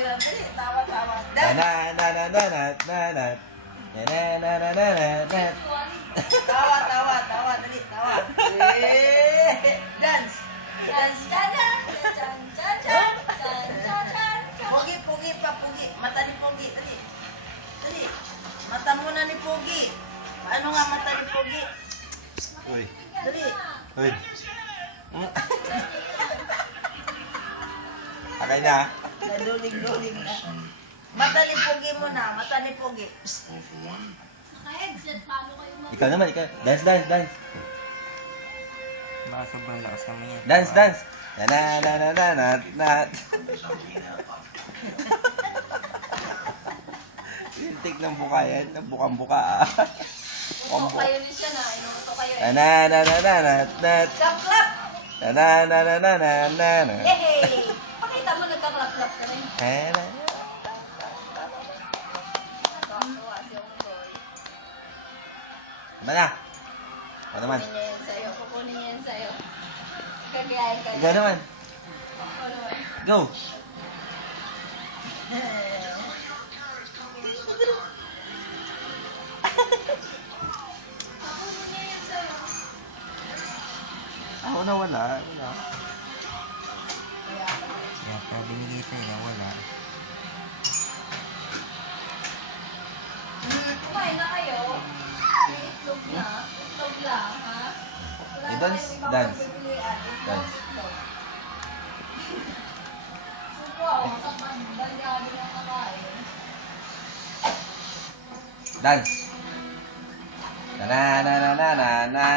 Tawa, tawa. Tawa, tawa, tawa. Dali, tawa. Dance. Dance. Pogi, pogi pa, pogi. Mata ni Pogi. Dali. Dali. Mata muna ni Pogi. Paano nga mata ni Pogi? Uy. Dali. Uy. Okay na. Naduling-duling na. Mata ni Pogi muna. Mata ni Pogi. Naka-headset, paano kayo mag- Ikaw naman, ikaw. Dance, dance, dance. Baka sobrang lakas naman yan. Dance, dance. Na. Tintik ng buka yan. Ng bukang-buka. Uso kayo ni siya na, inuuso kayo eh. Na. Klap-klap. Na. Yehey! Pakita mo, nagka-clap-clap ka rin. Nakakatuwa si Onggoy. Tama na. Ano naman? Kukunin niya yan sa'yo. Kukunin niya yan sa'yo. Gagayahin ka Ikaw naman. Ako naman. Go. Kukunin niya yan sa'yo. Ako na wala. Wala. Kaya pag binigay sa'yo na wala. Kumain na kayo. May itlog na. Itlog lang, ha? Wala Eh, na dance, kayong ibang dance. pagpipilian. Itlog, Dance. itlog. Supo ako, kapag balyado ng kakain. Dance. Na.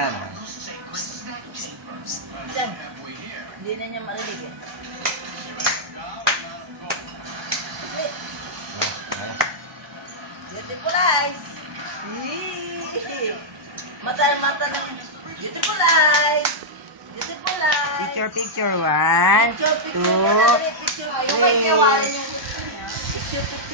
Diyan. Hindi na niya marinig eh. Beautiful eyes. Eee. Mata ng beautiful eyes. Beautiful eyes. Picture, picture. One, Picture, picture two, na dali. Picture, Yung may picture. kiwalin yung gusto niya. Picture, picture.